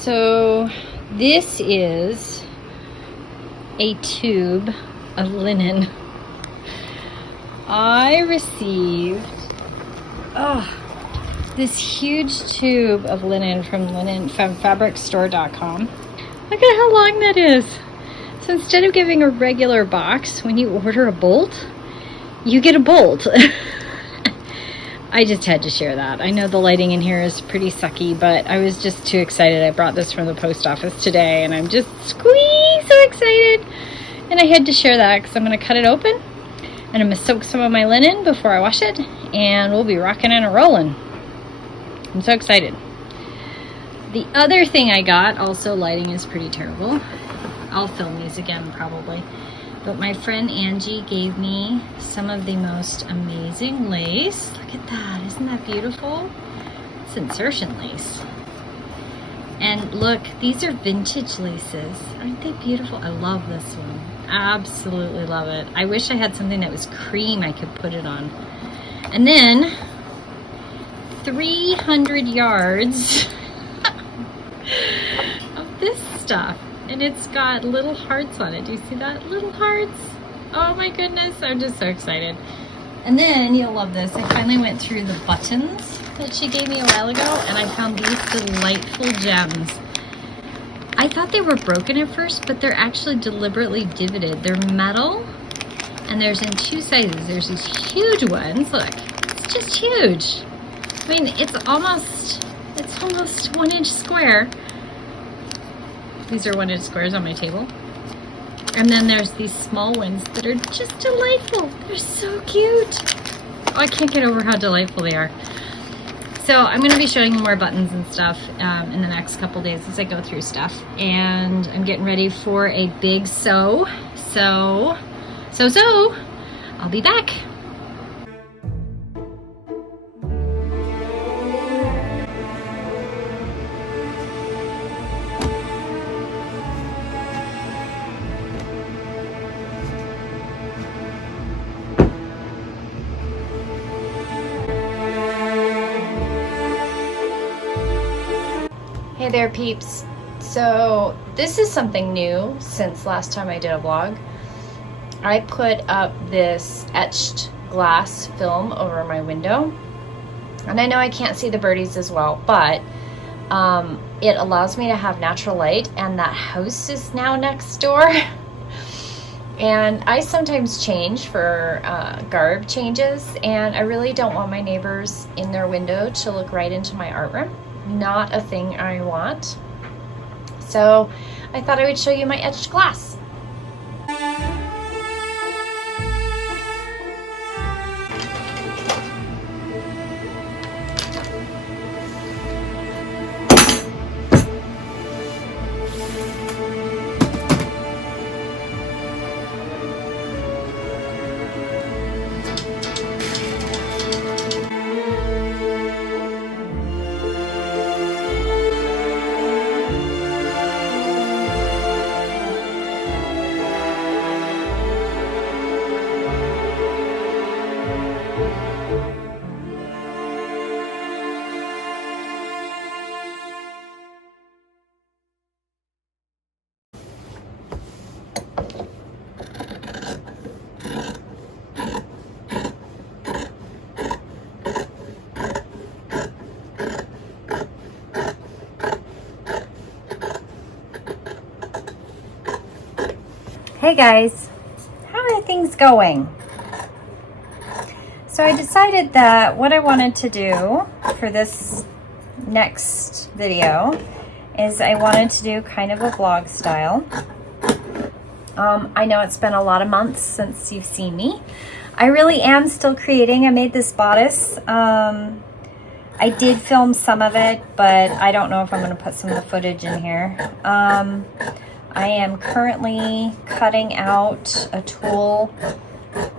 So this is a tube of linen. I received this huge tube of linen from fabricstore.com. Look at how long that is. So instead of giving a regular box, when you order a bolt, you get a bolt. I just had to share that. I know the lighting in here is pretty sucky, but I was just too excited. I brought this from the post office today, and I'm just so excited. And I had to share that because I'm going to cut it open, and I'm going to soak some of my linen before I wash it, and we'll be rocking and rolling. I'm so excited. The other thing I got, also lighting is pretty terrible. I'll film these again probably. But my friend Angie gave me some of the most amazing lace. Look at that, isn't that beautiful? It's insertion lace. And look, these are vintage laces. Aren't they beautiful? I love this one. Absolutely love it. I wish I had something that was cream I could put it on. And then 300 yards of this stuff. And it's got little hearts on it. Do you see that? Little hearts. Oh my goodness, I'm just so excited. And then you'll love this. I finally went through the buttons that she gave me a while ago, and I found these delightful gems. I thought they were broken at first, but they're actually deliberately divoted. They're metal, and there's in two sizes. There's these huge ones. Look, it's just huge. I mean, it's almost 1 inch square. These are 1 inch squares on my table. And then there's these small ones that are just delightful. They're so cute. Oh, I can't get over how delightful they are. So I'm going to be showing you more buttons and stuff in the next couple days as I go through stuff. And I'm getting ready for a big sew. So, I'll be back. Hey there peeps. So this is something new since last time I did a vlog. I put up this etched glass film over my window, and I know I can't see the birdies as well, but it allows me to have natural light, and that house is now next door. And I sometimes change for garb changes, and I really don't want my neighbors in their window to look right into my art room. Not a thing I want. So I thought I would show you my etched glass. Hey guys, how are things going? So I decided that what I wanted to do for this next video is I wanted to do kind of a vlog style. I know it's been a lot of months since you've seen me. I really am still creating. I made this bodice. I did film some of it, but I don't know if I'm going to put some of the footage in here. I am currently cutting out a tool,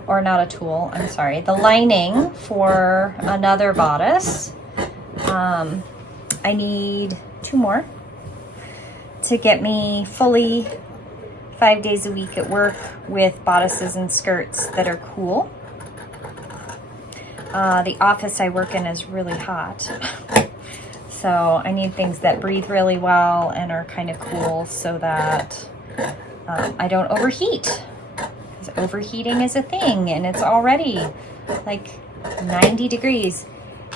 or not a tool, I'm sorry, the lining for another bodice. I need 2 more to get me fully 5 days a week at work with bodices and skirts that are cool. The office I work in is really hot. So I need things that breathe really well and are kind of cool so that I don't overheat. Because overheating is a thing, and it's already like 90 degrees.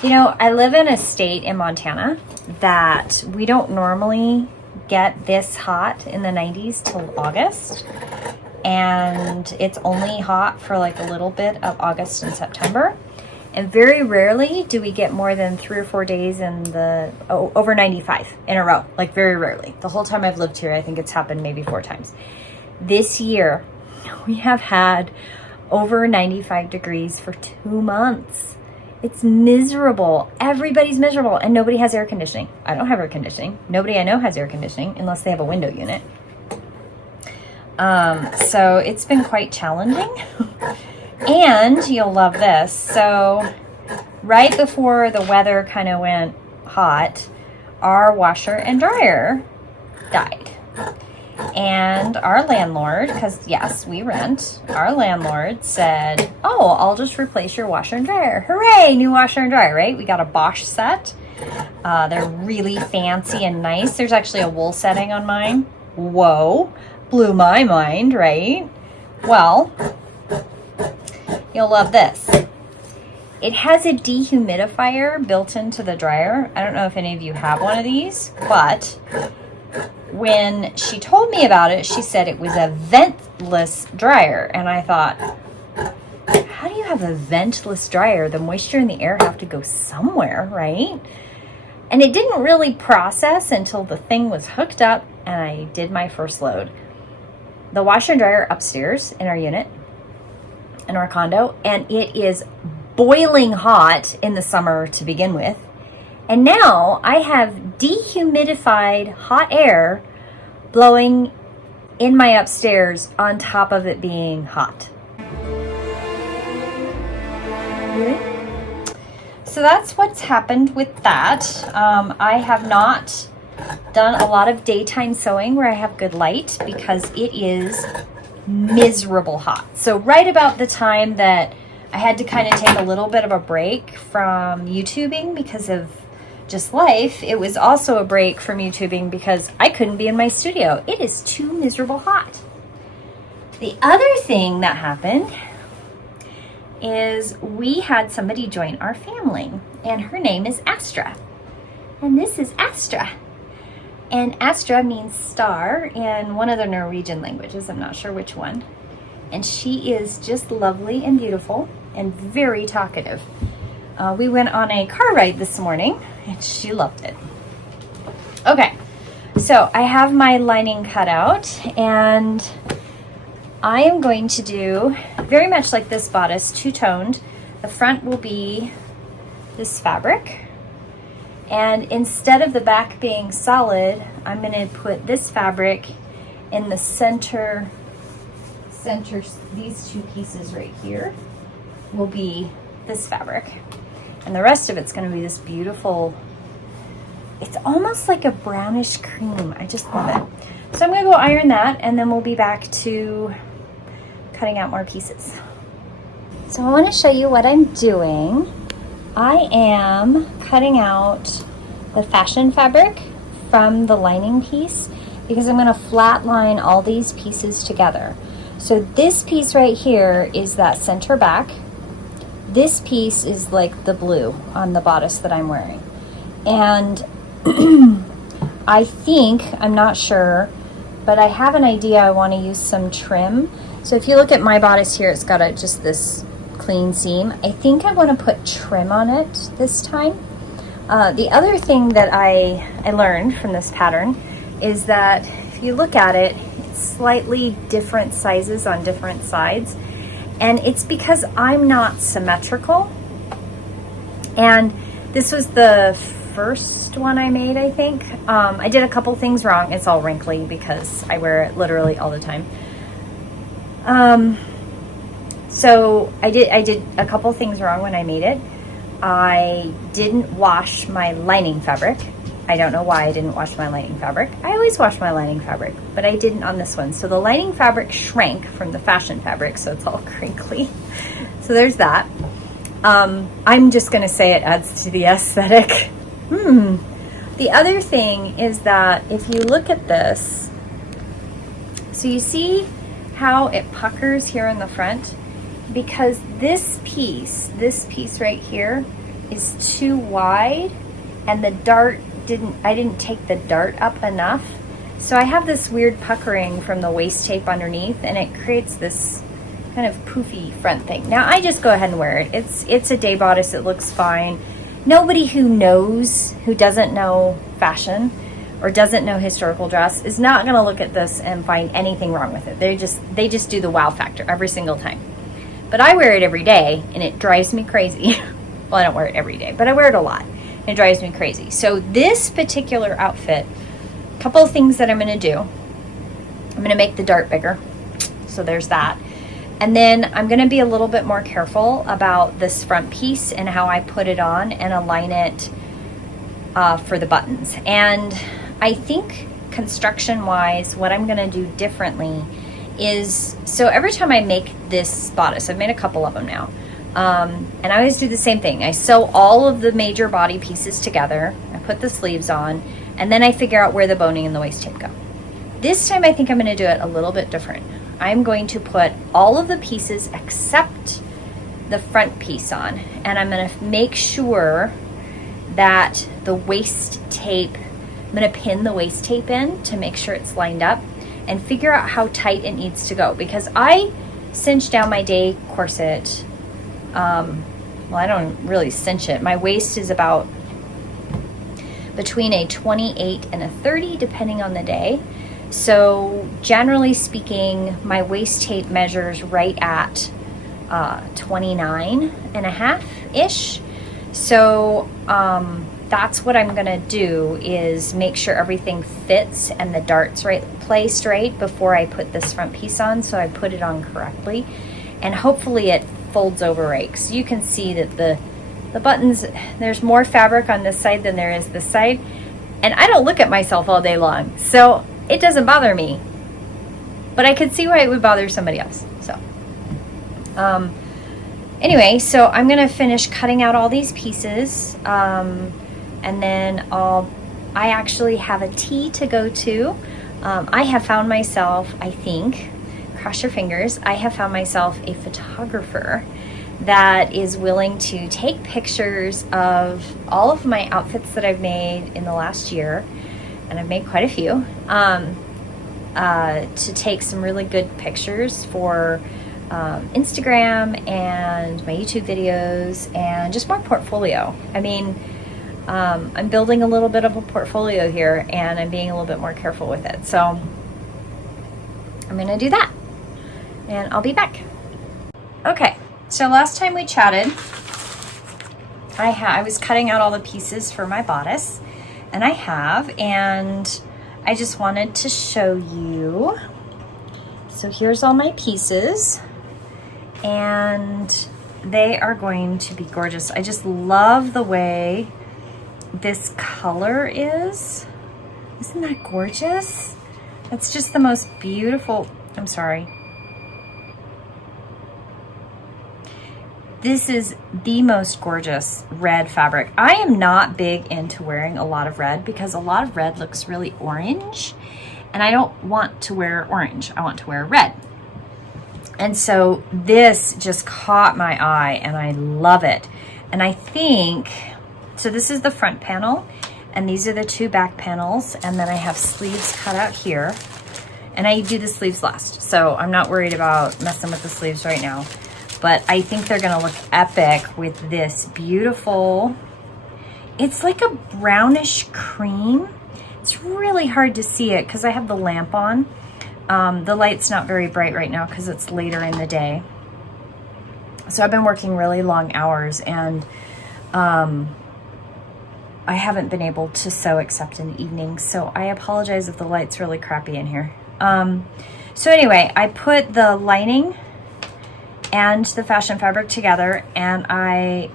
You know, I live in a state in Montana that we don't normally get this hot in the 90s till August. And it's only hot for like a little bit of August and September. And very rarely do we get more than 3 or 4 days in the over 95 in a row. Like very rarely. The whole time I've lived here, I think it's happened maybe 4 times. This year, we have had over 95 degrees for 2 months. It's miserable. Everybody's miserable, and nobody has air conditioning. I don't have air conditioning. Nobody I know has air conditioning unless they have a window unit. So it's been quite challenging. And you'll love this. So right before the weather kind of went hot, our washer and dryer died. And our landlord, because yes, we rent, our landlord said, oh, I'll just replace your washer and dryer. Hooray, new washer and dryer, right? We got a Bosch set. They're really fancy and nice. There's actually a wool setting on mine. Whoa, blew my mind, right? Well, you'll love this. It has a dehumidifier built into the dryer. I don't know if any of you have one of these, but when she told me about it, she said it was a ventless dryer. And I thought, how do you have a ventless dryer? The moisture in the air have to go somewhere, right? And it didn't really process until the thing was hooked up and I did my first load. The washer and dryer upstairs in our unit, in our condo, and it is boiling hot in the summer to begin with. And now I have dehumidified hot air blowing in my upstairs on top of it being hot. Really? So that's what's happened with that. I have not done a lot of daytime sewing where I have good light because it is miserable hot. So right about the time that I had to kind of take a little bit of a break from YouTubing because of just life, it was also a break from YouTubing because I couldn't be in my studio. It is too miserable hot. The other thing that happened is we had somebody join our family, and her name is Astra. And this is Astra. And Astra means star in one of the Norwegian languages. I'm not sure which one. And she is just lovely and beautiful and very talkative. We went on a car ride this morning and she loved it. Okay, so I have my lining cut out and I am going to do very much like this bodice, two-toned. The front will be this fabric. And instead of the back being solid, I'm going to put this fabric in the center, these two pieces right here will be this fabric. And the rest of it's going to be this beautiful, it's almost like a brownish cream. I just love it. So I'm going to go iron that and then we'll be back to cutting out more pieces. So I want to show you what I'm doing. I am cutting out the fashion fabric from the lining piece because I'm going to flat line all these pieces together. So this piece right here is that center back. This piece is like the blue on the bodice that I'm wearing. And I think, I'm not sure, but I have an idea I want to use some trim. So if you look at my bodice here, it's got just this clean seam. I think I want to put trim on it this time. The other thing that I learned from this pattern is that if you look at it, it's slightly different sizes on different sides. And it's because I'm not symmetrical. And this was the first one I made, I think. I did a couple things wrong. It's all wrinkly because I wear it literally all the time. So I did a couple things wrong when I made it. I didn't wash my lining fabric. I don't know why I didn't wash my lining fabric. I always wash my lining fabric, but I didn't on this one. So the lining fabric shrank from the fashion fabric, so it's all crinkly. So there's that. I'm just gonna say it adds to the aesthetic. The other thing is that if you look at this, so you see how it puckers here in the front? Because this piece right here is too wide, and the dart I didn't take the dart up enough. So I have this weird puckering from the waist tape underneath, and it creates this kind of poofy front thing. Now I just go ahead and wear it. It's a day bodice, it looks fine. Nobody who doesn't know fashion or doesn't know historical dress is not gonna look at this and find anything wrong with it. They just do the wow factor every single time. But I wear it every day and it drives me crazy. Well, I don't wear it every day, but I wear it a lot. It drives me crazy. So this particular outfit, a couple of things that I'm gonna do. I'm gonna make the dart bigger. So there's that. And then I'm gonna be a little bit more careful about this front piece and how I put it on and align it for the buttons. And I think construction-wise, what I'm gonna do differently is, so every time I make this bodice, I've made a couple of them now, and I always do the same thing. I sew all of the major body pieces together, I put the sleeves on, and then I figure out where the boning and the waist tape go. This time I think I'm gonna do it a little bit different. I'm going to put all of the pieces except the front piece on, and I'm gonna make sure that the waist tape, I'm gonna pin the waist tape in to make sure it's lined up and figure out how tight it needs to go, because I cinch down my day corset. Well, I don't really cinch it. My waist is about between a 28 and a 30 depending on the day. So generally speaking, my waist tape measures right at 29 and a half ish. So that's what I'm gonna do, is make sure everything fits and the dart's placed right before I put this front piece on, so I put it on correctly, and hopefully it folds over right. Because you can see that the buttons, there's more fabric on this side than there is this side, and I don't look at myself all day long, so it doesn't bother me, but I could see why it would bother somebody else. So anyway, so I'm gonna finish cutting out all these pieces, and then I actually have a tea to go to. I have found myself, I think, cross your fingers, I have found myself a photographer that is willing to take pictures of all of my outfits that I've made in the last year, and I've made quite a few, to take some really good pictures for Instagram and my YouTube videos, and just more portfolio. I mean, I'm building a little bit of a portfolio here, and I'm being a little bit more careful with it. So I'm gonna do that, and I'll be back. Okay, so last time we chatted, I was cutting out all the pieces for my bodice, and and I just wanted to show you. So here's all my pieces, and they are going to be gorgeous. I just love the way this color is. Isn't that gorgeous? It's just the most beautiful, I'm sorry. This is the most gorgeous red fabric. I am not big into wearing a lot of red because a lot of red looks really orange, and I don't want to wear orange. I want to wear red. And so this just caught my eye, and I love it. And I think, so this is the front panel, and these are the two back panels, and then I have sleeves cut out here, and I do the sleeves last, so I'm not worried about messing with the sleeves right now. But I think they're gonna look epic with this beautiful, it's like a brownish cream. It's really hard to see it because I have the lamp on. The light's not very bright right now because it's later in the day. So I've been working really long hours, and I haven't been able to sew except in the evening. So I apologize if the light's really crappy in here. So anyway, I put the lining and the fashion fabric together, and I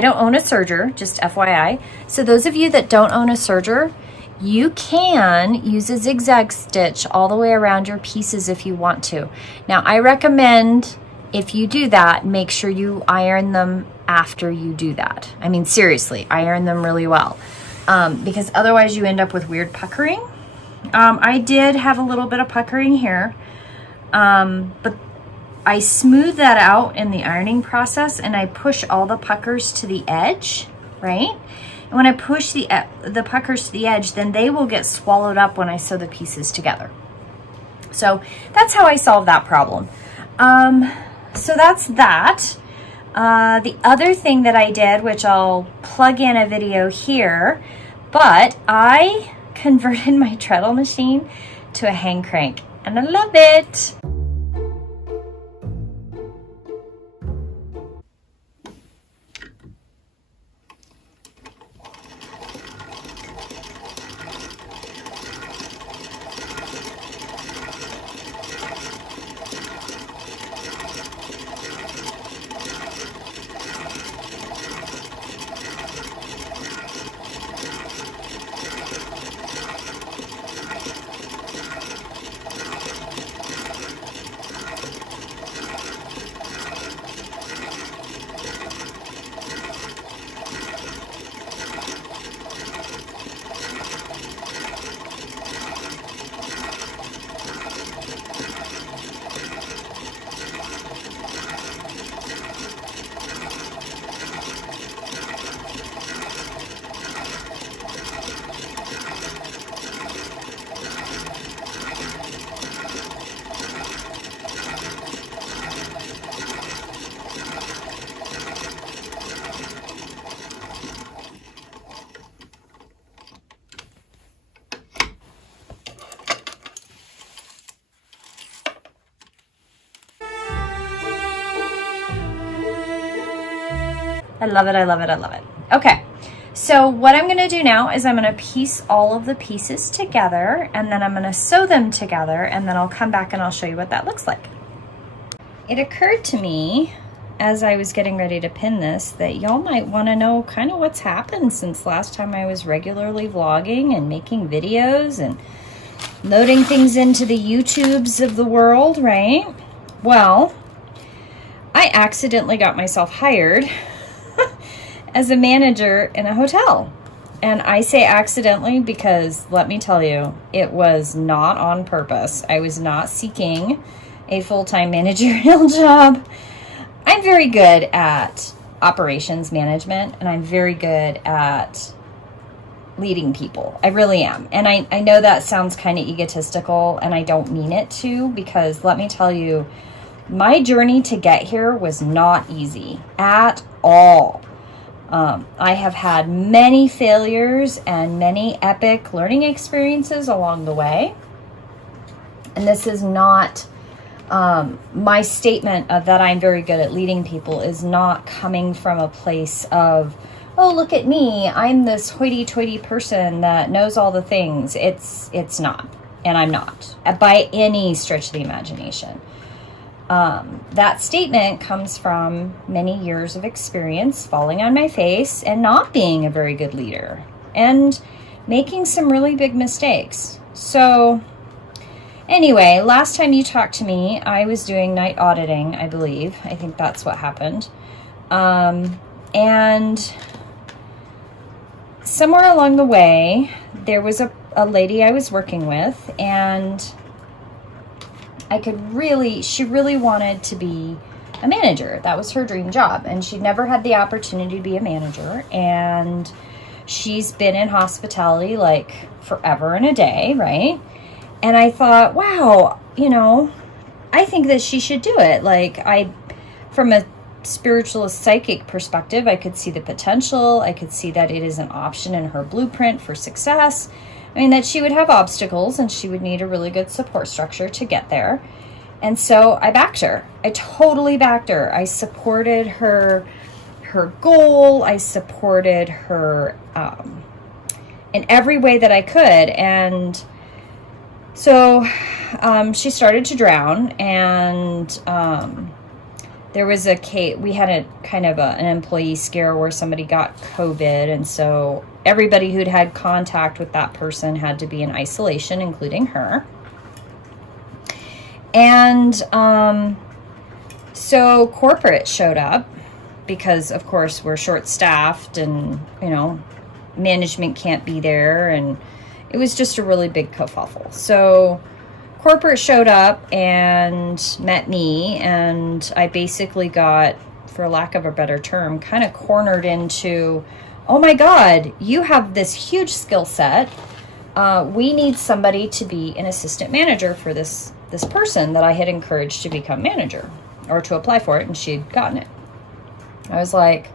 don't own a serger, just FYI. So those of you that don't own a serger, you can use a zigzag stitch all the way around your pieces if you want to. Now, I recommend, if you do that, make sure you iron them after you do that. I mean, seriously, iron them really well. because otherwise you end up with weird puckering. I did have a little bit of puckering here, but I smooth that out in the ironing process, and I push all the puckers to the edge, right? And when I push the puckers to the edge, then they will get swallowed up when I sew the pieces together. So that's how I solve that problem. So that's that. The other thing that I did, which I'll plug in a video here, but I converted my treadle machine to a hand crank, and I love it. I love it, I love it, I love it. Okay, so what I'm gonna do now is I'm gonna piece all of the pieces together, and then I'm gonna sew them together, and then I'll come back and I'll show you what that looks like. It occurred to me as I was getting ready to pin this that y'all might wanna know kind of what's happened since last time I was regularly vlogging and making videos and loading things into the YouTubes of the world, right? Well, I accidentally got myself hired as a manager in a hotel. And I say accidentally because, let me tell you, it was not on purpose. I was not seeking a full-time managerial job. I'm very good at operations management, and I'm very good at leading people. I really am. And I know that sounds kind of egotistical, and I don't mean it to, because let me tell you, my journey to get here was not easy at all. I have had many failures and many epic learning experiences along the way. And this is not, my statement of that I'm very good at leading people is not coming from a place of, oh, look at me, I'm this hoity-toity person that knows all the things. It's not, and I'm not, by any stretch of the imagination. That statement comes from many years of experience falling on my face and not being a very good leader and making some really big mistakes. So anyway, last time you talked to me, I was doing night auditing, I believe. I think that's what happened. And somewhere along the way, there was a lady I was working with, and she really wanted to be a manager. That was her dream job, and she'd never had the opportunity to be a manager, and she's been in hospitality like forever and a day, right? And I thought, wow, I think that she should do it. Like, from a spiritualist psychic perspective, I could see the potential. I could see that it is an option in her blueprint for success. I mean, that she would have obstacles and she would need a really good support structure to get there. And so I backed her. I totally backed her. I supported her goal. I supported her in every way that I could. And so she started to drown, and there was a case, we had a kind of an employee scare where somebody got COVID, and so everybody who'd had contact with that person had to be in isolation, including her. And so corporate showed up because, of course, we're short-staffed, and, management can't be there, and it was just a really big kerfuffle. So corporate showed up and met me, and I basically got, for lack of a better term, kind of cornered into, oh my God, you have this huge skill set. We need somebody to be an assistant manager for this person that I had encouraged to become manager, or to apply for it, and she'd gotten it. I was like,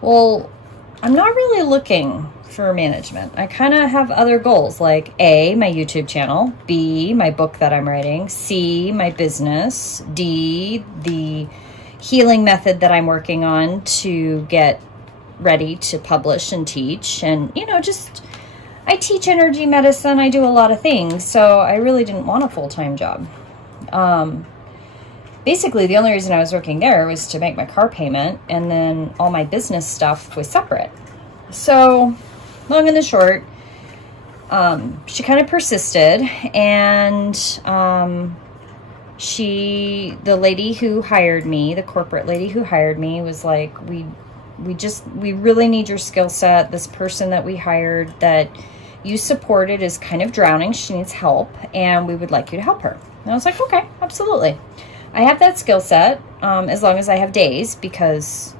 well, I'm not really looking for management. I kind of have other goals, like A, my YouTube channel, B, my book that I'm writing, C, my business, D, the healing method that I'm working on to get ready to publish and teach. And, just, I teach energy medicine. I do a lot of things. So I really didn't want a full-time job. Basically, the only reason I was working there was to make my car payment, and then all my business stuff was separate. So, long and the short, she kind of persisted, and the lady who hired me, the corporate lady who hired me, was like, we really need your skill set. This person that we hired that you supported is kind of drowning. She needs help, and we would like you to help her. And I was like, okay, absolutely. I have that skill set, as long as I have days, because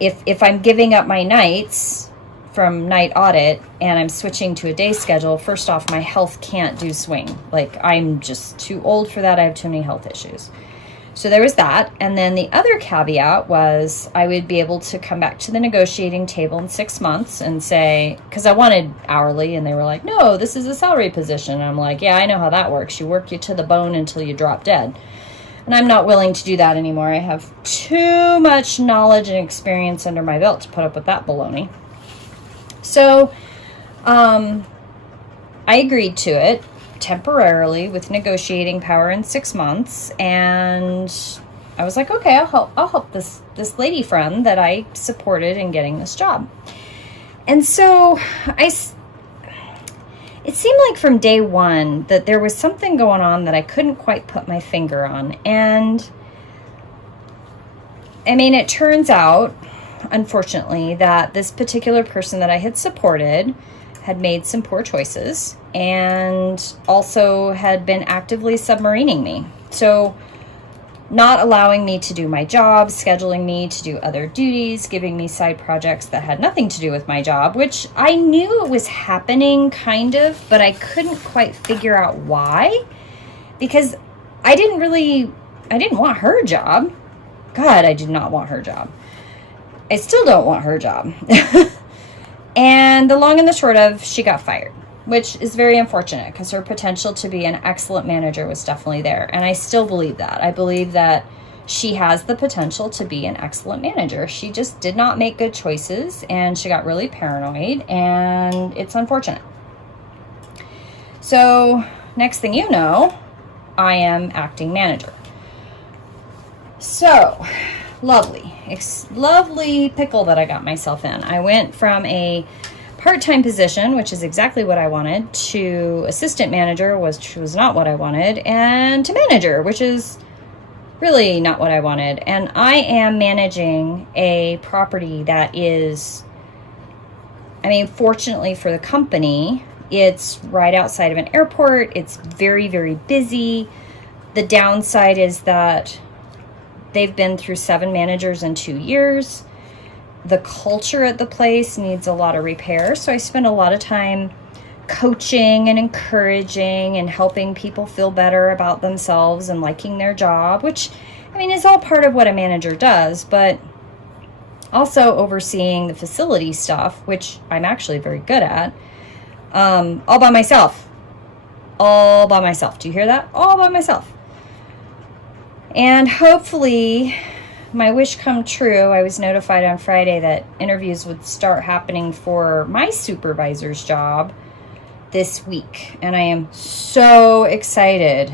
if I'm giving up my nights from night audit and I'm switching to a day schedule, first off, my health can't do swing. Like, I'm just too old for that. I have too many health issues. So there was that. And then the other caveat was I would be able to come back to the negotiating table in 6 months and say, because I wanted hourly, and they were like, no, this is a salary position. And I'm like, yeah, I know how that works. You work you to the bone until you drop dead. And I'm not willing to do that anymore. I have too much knowledge and experience under my belt to put up with that baloney. So I agreed to it temporarily with negotiating power in 6 months, and I was like, okay, I'll help this lady friend that I supported in getting this job. And so it seemed like from day one that there was something going on that I couldn't quite put my finger on. And I mean, it turns out, unfortunately, that this particular person that I had supported had made some poor choices and also had been actively submarining me. So not allowing me to do my job, scheduling me to do other duties, giving me side projects that had nothing to do with my job, which I knew it was happening kind of, but I couldn't quite figure out why, because I didn't want her job. God, I did not want her job. I still don't want her job. And the long and the short of, she got fired, which is very unfortunate because her potential to be an excellent manager was definitely there. And I still believe that. I believe that she has the potential to be an excellent manager. She just did not make good choices, and she got really paranoid, and it's unfortunate. So next thing you know, I am acting manager. So lovely pickle that I got myself in. I went from a part-time position, which is exactly what I wanted, to assistant manager, which was not what I wanted, and to manager, which is really not what I wanted. And I am managing a property that is, fortunately for the company, it's right outside of an airport. It's very, very busy. The downside is that they've been through 7 managers in 2 years. The culture at the place needs a lot of repair. So I spend a lot of time coaching and encouraging and helping people feel better about themselves and liking their job, which, is all part of what a manager does, but also overseeing the facility stuff, which I'm actually very good at, all by myself. All by myself. Do you hear that? All by myself. And hopefully my wish come true. I was notified on Friday that interviews would start happening for my supervisor's job this week. And I am so excited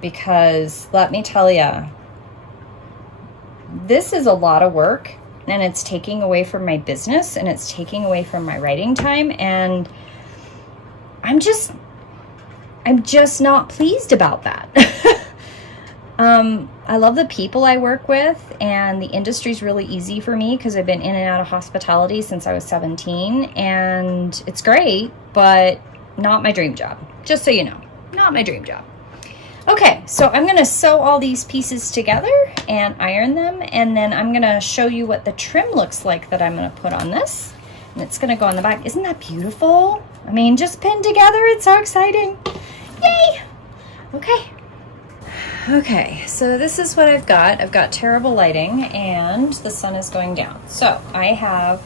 because let me tell you, this is a lot of work, and it's taking away from my business, and it's taking away from my writing time. And I'm just not pleased about that. I love the people I work with, and the industry's really easy for me because I've been in and out of hospitality since I was 17, and it's great, but not my dream job. Just so you know, not my dream job. Okay, so I'm going to sew all these pieces together and iron them, and then I'm going to show you what the trim looks like that I'm going to put on this. And it's going to go on the back. Isn't that beautiful? I mean, just pinned together. It's so exciting. Yay! Okay. Okay, so this is what I've got. I've got terrible lighting, and the sun is going down. So I have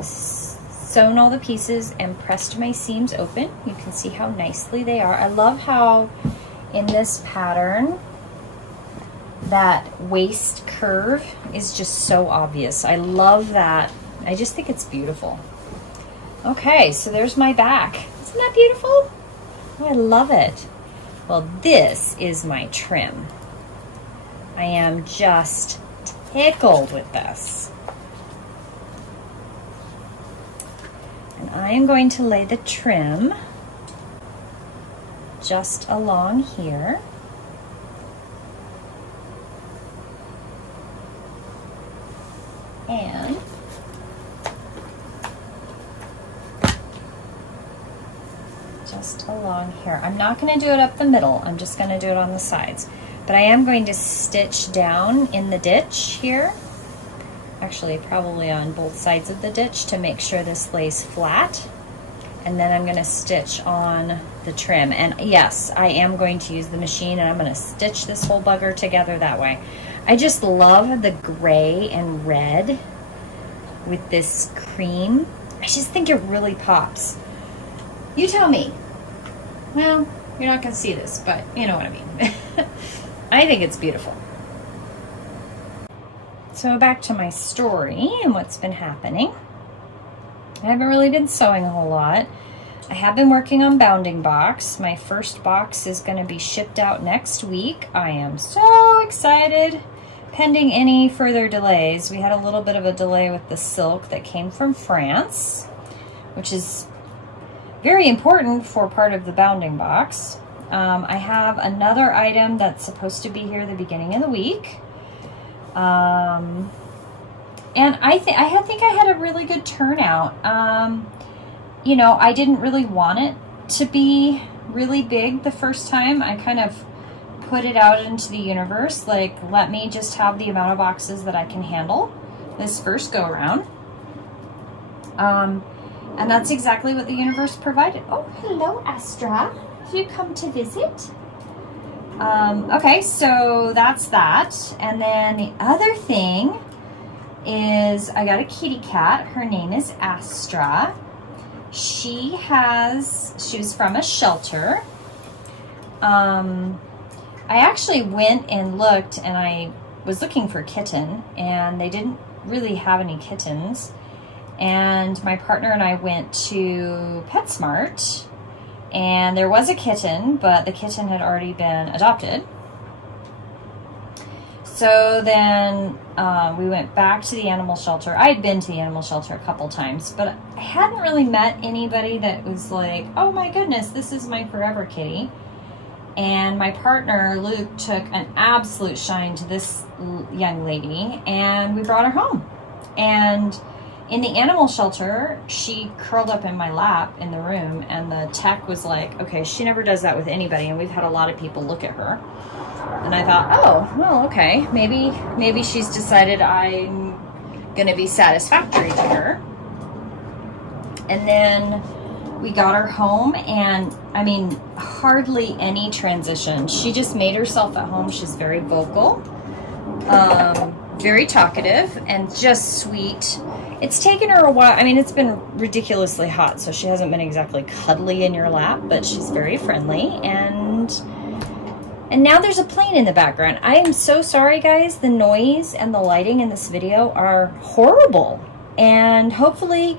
sewn all the pieces and pressed my seams open. You can see how nicely they are. I love how in this pattern that waist curve is just so obvious. I love that. I just think it's beautiful. Okay, so there's my back. Isn't that beautiful? Oh, I love it. Well, this is my trim. I am just tickled with this. And I am going to lay the trim just along here. And just along here. I'm not going to do it up the middle. I'm just going to do it on the sides. But I am going to stitch down in the ditch here. Actually, probably on both sides of the ditch to make sure this lays flat. And then I'm going to stitch on the trim. And yes, I am going to use the machine, and I'm going to stitch this whole bugger together that way. I just love the gray and red with this cream. I just think it really pops. You tell me. Well, you're not going to see this, but you know what I mean. I think it's beautiful. So back to my story and what's been happening. I haven't really been sewing a whole lot. I have been working on bounding box. My first box is going to be shipped out next week. I am so excited. Pending any further delays. We had a little bit of a delay with the silk that came from France, which is very important for part of the bounding box. I have another item that's supposed to be here the beginning of the week. And I think I had a really good turnout. You know, I didn't really want it to be really big the first time. I kind of put it out into the universe, like, let me just have the amount of boxes that I can handle this first go around. And that's exactly what the universe provided. Oh, hello, Astra. Have you come to visit? Okay, so that's that. And then the other thing is I got a kitty cat. Her name is Astra. She was from a shelter. I actually went and looked, and I was looking for a kitten, and they didn't really have any kittens. And my partner and I went to PetSmart, and there was a kitten, but the kitten had already been adopted. So then we went back to the animal shelter. I had been to the animal shelter a couple times, but I hadn't really met anybody that was like, oh my goodness, this is my forever kitty. And my partner, Luke, took an absolute shine to this young lady, and we brought her home. And in the animal shelter, she curled up in my lap in the room, and the tech was like, okay, she never does that with anybody, and we've had a lot of people look at her. And I thought, oh, well, okay, maybe she's decided I'm gonna be satisfactory to her. And then we got her home, and I mean, hardly any transition. She just made herself at home. She's very vocal, very talkative, and just sweet. It's taken her a while. I mean, it's been ridiculously hot, so she hasn't been exactly cuddly in your lap, but she's very friendly. And now there's a plane in the background. I am so sorry, guys. The noise and the lighting in this video are horrible. And hopefully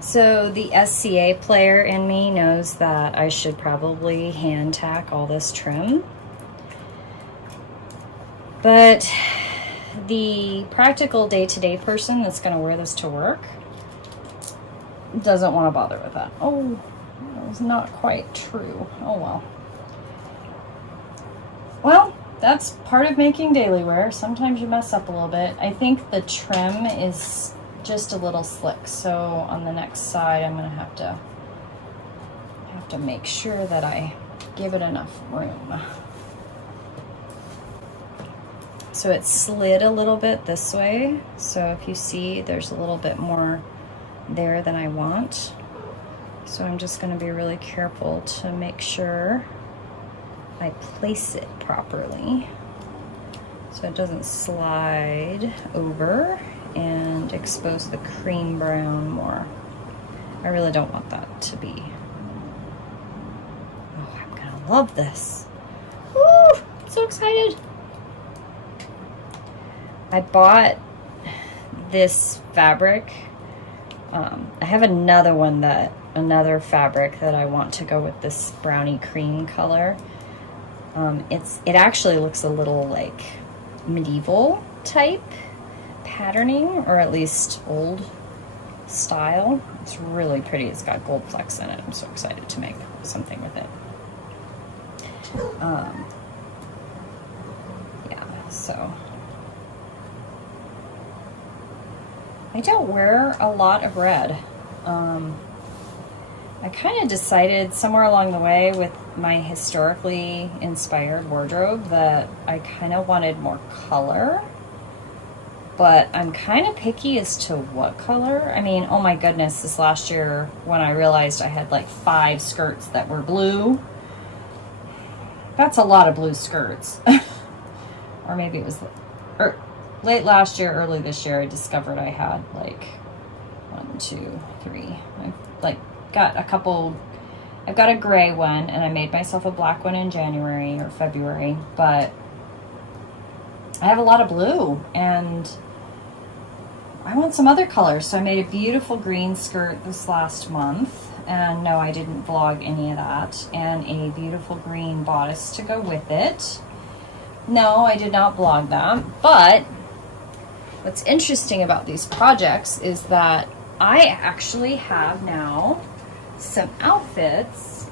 so the SCA player in me knows that I should probably hand tack all this trim. But the practical day-to-day person that's going to wear this to work doesn't want to bother with that. Oh, that was not quite true. Oh well. Well, that's part of making daily wear. Sometimes you mess up a little bit. I think the trim is just a little slick, so on the next side I'm gonna have to make sure that I give it enough room. So it slid a little bit this way, so if you see, there's a little bit more there than I want. So I'm just going to be really careful to make sure I place it properly so it doesn't slide over and expose the cream brown more. I really don't want that to be. Oh, I'm going to love this. Woo! I'm so excited. I bought this fabric. I have another fabric that I want to go with this brownie cream color. It actually looks a little like medieval type patterning, or at least old style. It's really pretty. It's got gold flecks in it. I'm so excited to make something with it. Yeah, so I don't wear a lot of red. I kind of decided somewhere along the way with my historically inspired wardrobe that I kind of wanted more color, but I'm kind of picky as to what color. I mean, oh my goodness, this last year when I realized I had like 5 skirts that were blue, that's a lot of blue skirts. Or maybe it was late last year, early this year, I discovered I had like 1, 2, 3. I've got a gray one, and I made myself a black one in January or February, but I have a lot of blue and I want some other colors. So I made a beautiful green skirt this last month, and no, I didn't vlog any of that, and a beautiful green bodice to go with it. No, I did not vlog that, but what's interesting about these projects is that I actually have now some outfits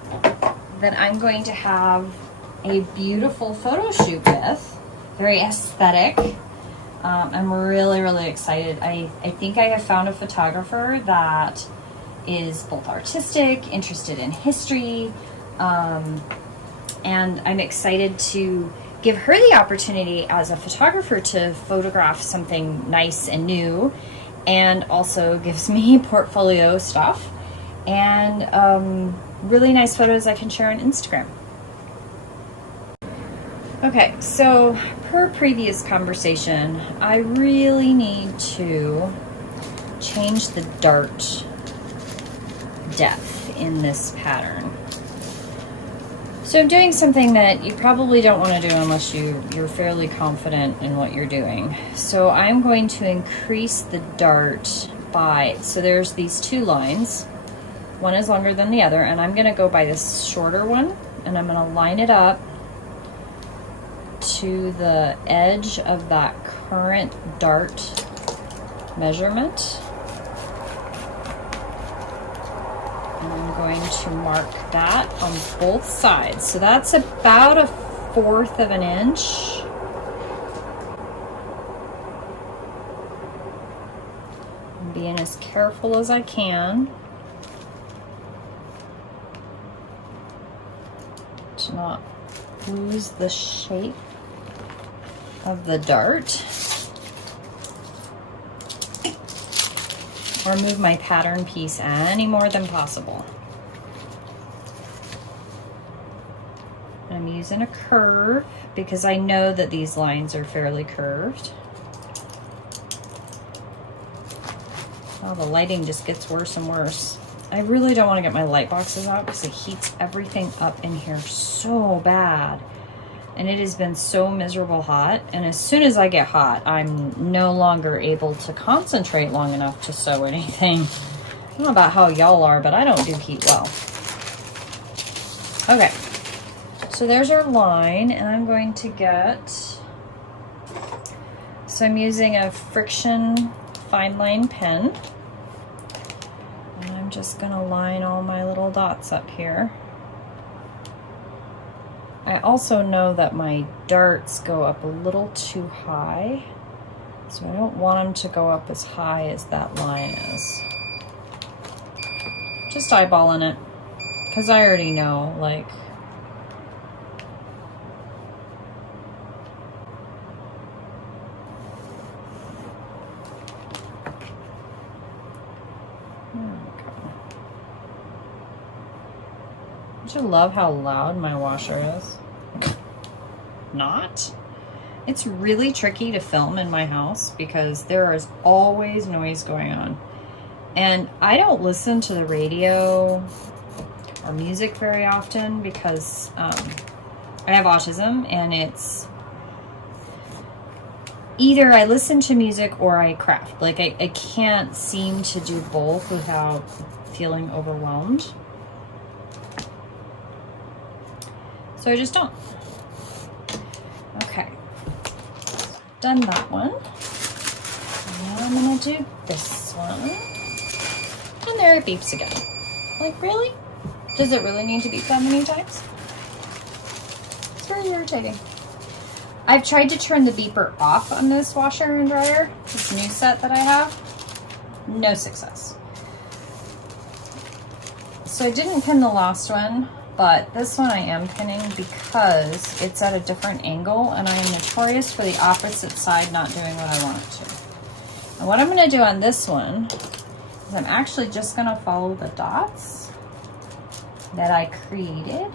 that I'm going to have a beautiful photo shoot with. Very aesthetic. I'm really, really excited. I think I have found a photographer that is both artistic, interested in history, and I'm excited to give her the opportunity as a photographer to photograph something nice and new, and also gives me portfolio stuff and really nice photos I can share on Instagram. Okay, so per previous conversation, I really need to change the dart depth in this pattern. So I'm doing something that you probably don't want to do unless you're fairly confident in what you're doing. So I'm going to increase the dart by, so there's these 2 lines. One is longer than the other, and I'm going to go by this shorter one, and I'm going to line it up to the edge of that current dart measurement. And I'm going to mark that on both sides. So that's about 1/4 of an inch. I'm being as careful as I can to not lose the shape of the dart or move my pattern piece any more than possible. I'm using a curve because I know that these lines are fairly curved. Oh, the lighting just gets worse and worse. I really don't want to get my light boxes out because it heats everything up in here so bad. And it has been so miserable hot. And as soon as I get hot, I'm no longer able to concentrate long enough to sew anything. I don't know about how y'all are, but I don't do heat well. Okay, so there's our line, and I'm going to get, so I'm using a friction fine line pen. And I'm just gonna line all my little dots up here. I also know that my darts go up a little too high, so I don't want them to go up as high as that line is. Just eyeballing it, because I already know, like, don't you love how loud my washer is? Not. It's really tricky to film in my house because there is always noise going on. And I don't listen to the radio or music very often because I have autism, and it's either I listen to music or I craft. Like I can't seem to do both without feeling overwhelmed. So I just don't. Okay, done that one. Now I'm gonna do this one. And there it beeps again. Like, really? Does it really need to beep that many times? It's very irritating. I've tried to turn the beeper off on this washer and dryer, this new set that I have. No success. So I didn't pin the last one, but this one I am pinning because it's at a different angle, and I am notorious for the opposite side not doing what I want it to. And what I'm going to do on this one is I'm actually just going to follow the dots that I created.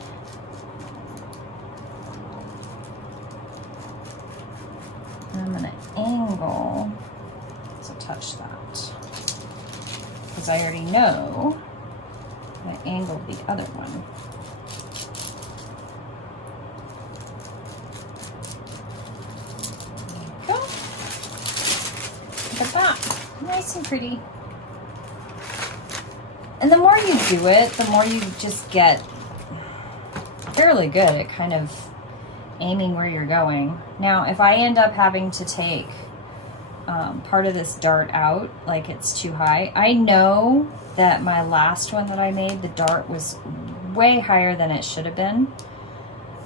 And I'm going to angle to touch that, because I already know I angled the other one. Look at that, nice and pretty. And the more you do it, the more you just get fairly good at kind of aiming where you're going. Now, if I end up having to take part of this dart out, like it's too high, I know that my last one that I made, the dart was way higher than it should have been.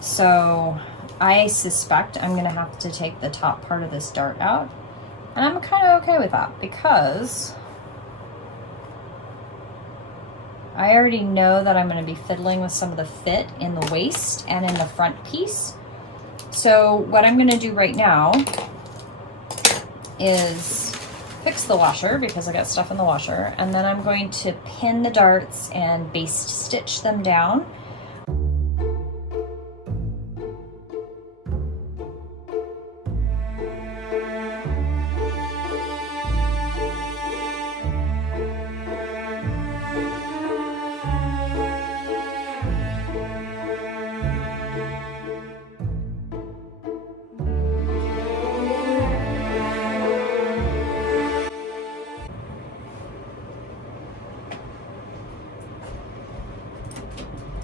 So I suspect I'm gonna have to take the top part of this dart out. And I'm kind of okay with that because I already know that I'm going to be fiddling with some of the fit in the waist and in the front piece. So what I'm going to do right now is fix the washer because I got stuff in the washer, and then I'm going to pin the darts and baste stitch them down.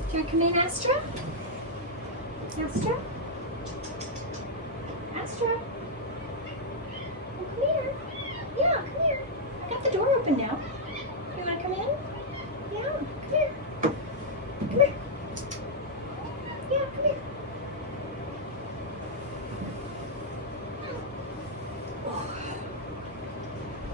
Do you want to come in, Astra? Astra? Astra? Oh, come here. Yeah, come here. I got the door open now. You want to come in?